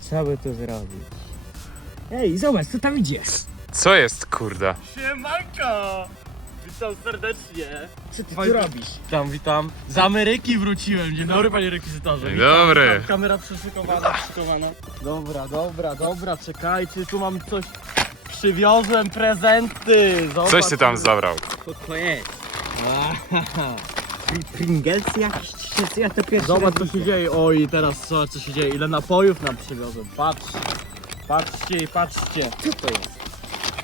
Co by tu zrobić? Ej, zobacz, co tam idzie? Co jest, kurde? Siemanko! Witam serdecznie. Co ty tu robisz? Witam, witam. Z Ameryki wróciłem. Dzień dobry panie rekwizytorze. Dzień Witam, dobry. witam. Kamera przeszykowana, przyszykowana. Dobra, dobra, dobra, czekajcie, tu mam coś. Przywiozłem prezenty. Zobacz. Coś ty tam zabrał. Co to jest? Pringles jakiś? Czy co ja to pierwszy Zobacz raz co się widzę. dzieje. Oj, teraz zobacz co się dzieje. Ile napojów nam przywiozłem. Patrz. Patrzcie i patrzcie. Co to jest?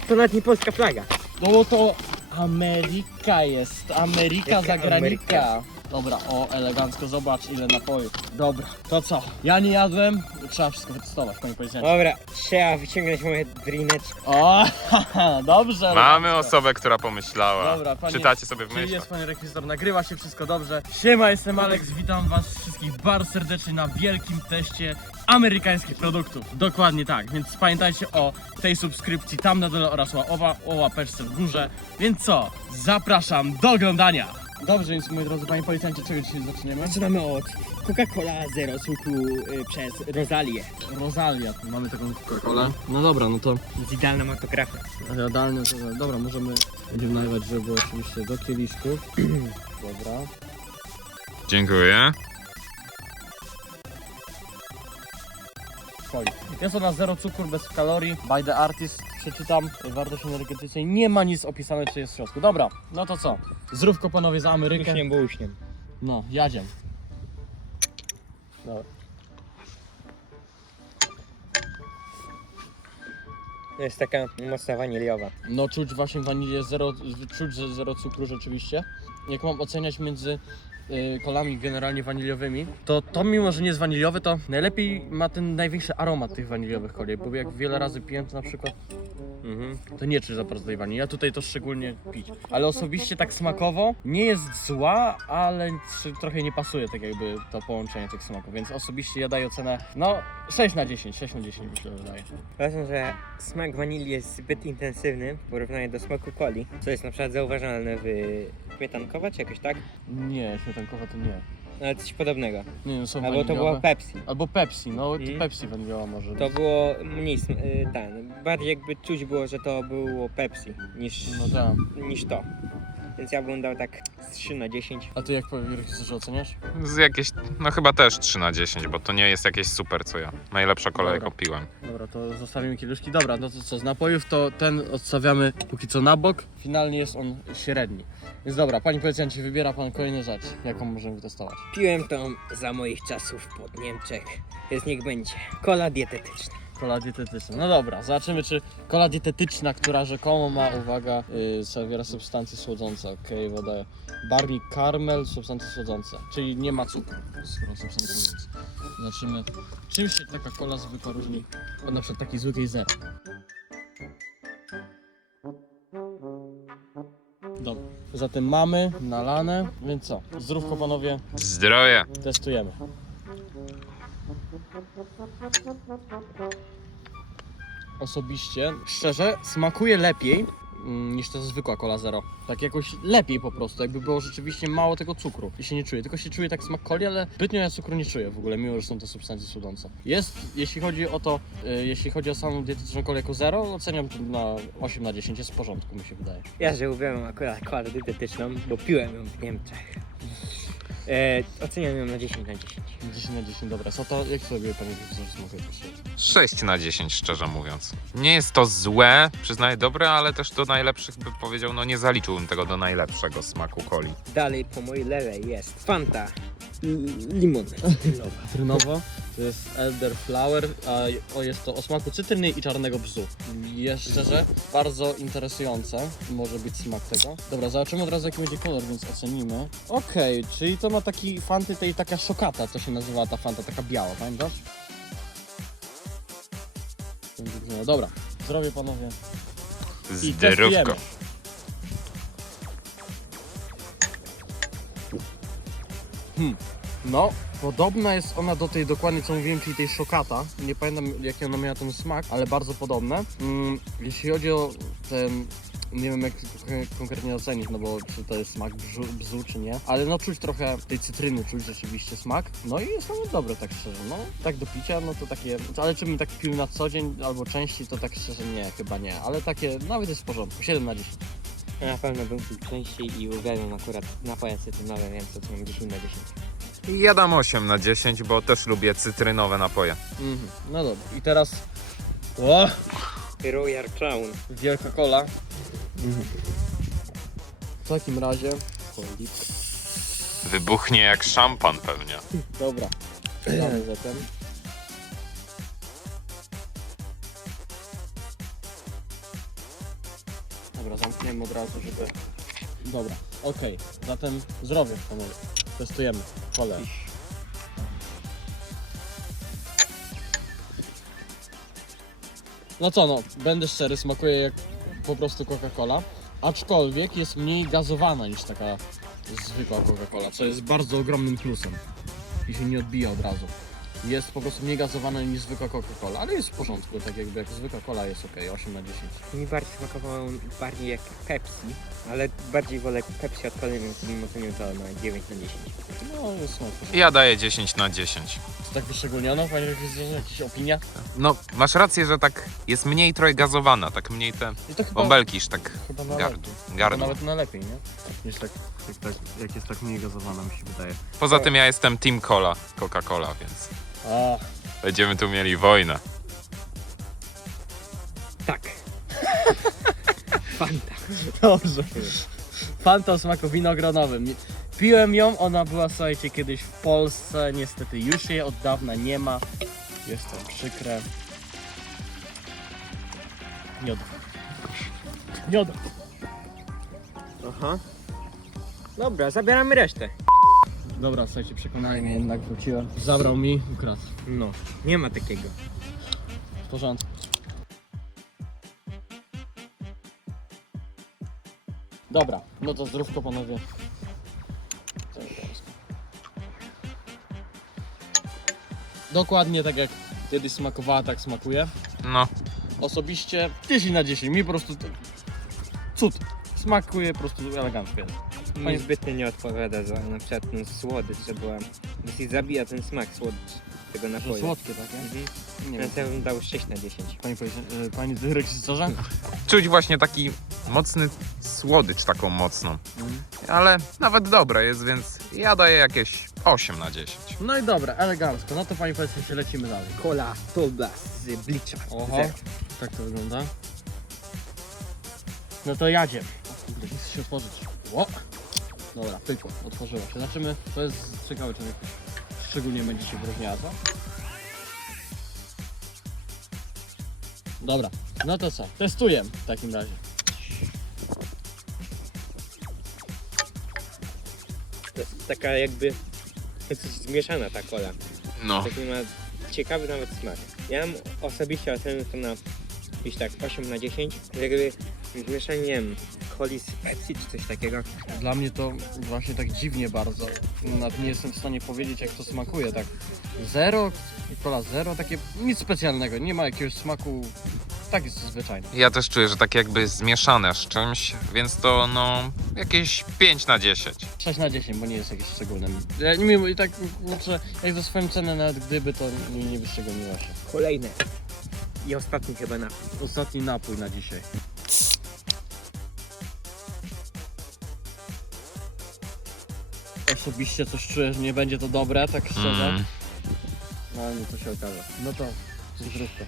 To nawet nie polska flaga. No to Ameryka jest. Ameryka Jaka zagranica. Ameryka? Dobra, o elegancko, zobacz ile napojów. Dobra, to co? Ja nie jadłem, trzeba wszystko wytestować, panie policjancie. Dobra, trzeba wyciągnąć moje drineczki. O, dobrze. Mamy elegancko. osobę, która pomyślała. Dobra, panie- Czytacie sobie w Czyli myślach. jest panie rekwizytor, nagrywa się wszystko dobrze. Siema, jestem Alex, witam was wszystkich bardzo serdecznie na wielkim teście amerykańskich produktów. Dokładnie tak, więc pamiętajcie o tej subskrypcji tam na dole oraz o, o, o łapeczce w górze. Więc co, zapraszam do oglądania. Dobrze, więc moi drodzy panie policjanci, czego dzisiaj zaczniemy? Zaczynamy od Coca-Cola Zero cukru y, przez Rozalię. Rosalia, mamy taką Coca-Colę. No dobra, no to Z idealną autografem. jadalne, to dobra, możemy, będziemy nalewać, żeby oczywiście do kieliszków. Dobra. Dziękuję. Oj. Jest ona zero cukru, bez kalorii. By the artist, przeczytam. Wartość energetycznej. Nie ma nic opisane, co jest w środku. Dobra, no to co? Zdrówko panowie za Amerykę. Uśniem, bo uśniem. No, jadziem. Dobra. To jest taka mocna waniliowa. No czuć właśnie wanilię, zero, czuć, zero cukru rzeczywiście. Jak mam oceniać między kolami generalnie waniliowymi, to to mimo, że nie jest waniliowy, to najlepiej ma ten największy aromat tych waniliowych coli, bo jak wiele razy piję to na przykład Mhm. to nie czuć za bardzo tej wanilii. Ja tutaj to szczególnie pić. Ale osobiście tak smakowo nie jest zła, ale tr- trochę nie pasuje tak jakby to połączenie tych smaków, więc osobiście ja daję ocenę no 6 na 10, 6 na 10 myślę, że daję. Uważam, że smak wanilii jest zbyt intensywny w porównaniu do smaku coli, co jest na przykład zauważalne w śmietankowa czy jakoś tak? Nie, śmietankowa to nie. Ale coś podobnego. Nie, no są Albo to waniliowe. było Pepsi. Albo Pepsi, no Mhm. Pepsi waniliowa może To być. było mniej, sm- y, ten, bardziej jakby czuć było, że to było Pepsi niż, No tak. niż to. Więc ja bym dał tak z 3 na 10. A ty jak powiesz, że oceniasz? Z jakieś, no chyba też 3 na 10, bo to nie jest jakieś super, co ja. Najlepsza kolej, Dobra. piłem. Dobra, to zostawimy kieliszki. Dobra, no to co, z napojów to ten odstawiamy póki co na bok. Finalnie jest on średni. Więc dobra, panie policjancie, wybiera pan kolejną rzecz, jaką możemy wytestować. Piłem tą za moich czasów pod Niemczech, więc niech będzie. Kola dietetyczna. Kola dietetyczna. No dobra, zobaczymy czy kola dietetyczna, która rzekomo ma, uwaga, yy, zawiera substancje słodzące. Okej, woda. Barley caramel, substancje słodzące. Czyli nie ma cukru, skoro substancje słodzące. Zobaczymy, czym się taka kola zwykła różni od na przykład takiej zwykłej zero. Dobra, zatem mamy nalane, więc co? Zdrówko panowie, Zdrowie. testujemy. Osobiście, szczerze, smakuje lepiej niż ta zwykła cola zero. Tak jakoś lepiej po prostu, jakby było rzeczywiście mało tego cukru i się nie czuje. Tylko się czuje tak smak coli, ale zbytnio ja cukru nie czuję w ogóle, mimo że są to substancje słodzące. Jest, jeśli chodzi o to, y, jeśli chodzi o samą dietetyczną kolę jako zero, oceniam to na 8 na 10, jest w porządku mi się wydaje. Ja, że uwielbiam akurat kolę dietetyczną, bo piłem ją w Niemczech. E, oceniam ją na 10 na 10. 10 na 10, dobra. Co to, jak sobie panie profesor smakuje to się? 6 na 10, szczerze mówiąc. Nie jest to złe, przyznaję dobre, ale też do najlepszych bym powiedział, no nie zaliczyłbym tego do najlepszego smaku coli. Dalej po mojej lewej jest Fanta l- limon. Cytrynowo, to jest elderflower, a o, jest to o smaku cytryny i czarnego bzu. Jest szczerze bardzo interesujące, może być smak tego. Dobra, zobaczymy od razu jaki będzie kolor, więc ocenimy. Okej, czyli to ma taki fanty, tej taka szokata, to się nazywa ta fanta, taka biała, pamiętasz? No Dobra, zdrowie panowie. I testujemy. Zdrówko. Hmm. No, podobna jest ona do tej dokładnie co mówiłem, czyli tej szokata. Nie pamiętam jaki ona miała ten smak, ale bardzo podobne. Mm, jeśli chodzi o ten Nie wiem jak kon- konkretnie ocenić, no bo czy to jest smak bzu, bzu czy nie. Ale no czuć trochę tej cytryny, czuć rzeczywiście smak. No i jest ono dobre tak szczerze. No tak do picia, no to takie... Ale czy bym tak pił na co dzień albo częściej, to tak szczerze nie, chyba nie. Ale takie nawet jest w porządku. 7 na 10. Ja na pewno bym pił częściej i uwielbiam akurat napoje cytrynowe, więc oceniam 10 na 10. Ja dam 8 na 10, bo też lubię cytrynowe napoje. Mhm. No dobra. I teraz... O! Royal Crown. Wielka kola. W takim razie... Wybuchnie jak szampan pewnie. Dobra. Mamy zatem. Dobra, zamkniemy od razu, żeby... Dobra, okej. Zatem zdrowie, panowie. Testujemy. Kolej. No co no, będę szczery, smakuje jak po prostu Coca-Cola. Aczkolwiek jest mniej gazowana niż taka zwykła Coca-Cola, co jest bardzo ogromnym plusem i się nie odbija od razu. Jest po prostu mniej gazowana niż zwykła Coca-Cola, ale jest w porządku, tak jakby jak zwykła cola jest ok, 8 na 10. Mi bardziej smakowało bardziej jak Pepsi, ale bardziej wolę Pepsi od Coli, więc bym ocenił to na 9 na 10. No jest. Ja daję 10 na 10. Czy tak wyszczególniono? Panie jakieś, jakieś opinia? No, masz rację, że tak jest mniej trochę gazowana, tak mniej te I to chyba, bąbelki, że tak chyba na gardło. Chyba gardło. nawet na lepiej, nie? Niż tak, jak, tak, jak jest tak mniej gazowana mi się wydaje. Poza tym ja jestem Team Cola, Coca-Cola, więc Będziemy tu mieli wojnę. Tak. Fanta. dobrze. Fanta o smaku winogronowym. Piłem ją, ona była, słuchajcie, kiedyś w Polsce, niestety już jej od dawna nie ma. Jest to przykre. Miod. Miod. Aha. Dobra, zabieramy resztę. Dobra, słuchajcie, przekonali mnie, jednak wróciłem. Zabrał mi, ukradł. No, nie ma takiego. W porządku. Dobra, no to zdrówko panowie. Dokładnie tak jak kiedyś smakowała, tak smakuje. No, Osobiście 10 na 10, mi po prostu cud. Smakuje po prostu elegancko. Jest. Mi zbytnio nie odpowiada za na przykład ten słodycz, że była... Jeśli zabija ten smak słodycz tego Że napoju. słodkie takie? Mhm. Nie Ja wiem. to bym dał 6 na 10. Pani, powie- e, pani dyrektorze? czuć właśnie taki mocny słodycz, taką mocną. Ale nawet dobre jest, więc ja daję jakieś 8 na 10. No i dobra, elegancko. No to pani powiedzmy się lecimy dalej. Tall Blast z Bleacha. Oho, Zero. tak to wygląda. No to jadzie. O kurde, się otworzyć. Ło! Dobra, pykło, otworzyło się. Zobaczymy, to jest ciekawe, czy jakoś szczególnie będzie się wyróżniała, co? Dobra, no to co? Testuję w takim razie. To jest taka jakby coś zmieszana ta cola. No, Taki ma ciekawy nawet smak. Ja mam osobiście ocenę to na gdzieś tak 8 na 10. Jakby zmieszanie, nie wiem, coli z Pepsi czy coś takiego. Dla mnie to właśnie tak dziwnie bardzo. Nawet nie jestem w stanie powiedzieć, jak to smakuje. Tak zero, kola zero, takie nic specjalnego. Nie ma jakiegoś smaku. Tak jest to zwyczajne. ja też czuję, że tak jakby zmieszane z czymś, więc to no jakieś 5 na 10. 6 na 10, bo nie jest jakieś szczególne. Ja nie wiem, i tak znaczy, jak za swoją cenę, nawet gdyby, to nie, nie wyszczególniło się. Kolejne. I ostatni chyba na. Ostatni napój na dzisiaj. Osobiście coś czuję, że nie będzie to dobre, tak szczerze. Mm. No ale to się okaże. No to zdrówko.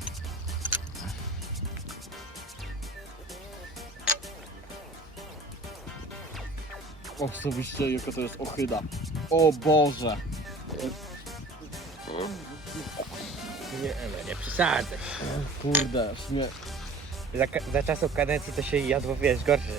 Osobiście jaka to jest ochyda. O Boże! Nie, no nie przesadzę. Kurde, w sumie Za, za czasów kadencji to się jadło, wiesz, gorsze.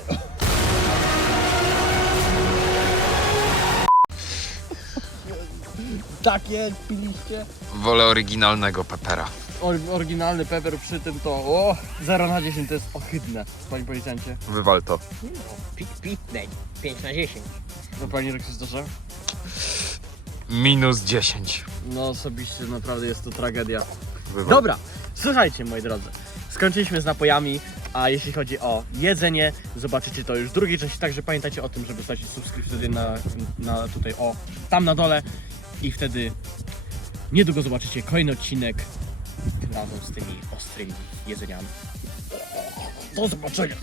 Takie piliście. Wolę oryginalnego pepera. Or- oryginalny pepper przy tym to o 0 na 10 to jest ohydne, panie policjancie. Wywal to. No, pit, pit, daj. 5 na 10. No panie rekwizytorze? Minus 10. No osobiście naprawdę jest to tragedia. Wywal. Dobra, słuchajcie moi drodzy. Skończyliśmy z napojami. A jeśli chodzi o jedzenie, zobaczycie to już w drugiej części, także pamiętajcie o tym, żeby zostawić subskrypcję na, na tutaj, o, tam na dole i wtedy niedługo zobaczycie kolejny odcinek, tym razem z tymi ostrymi jedzeniami. Do zobaczenia!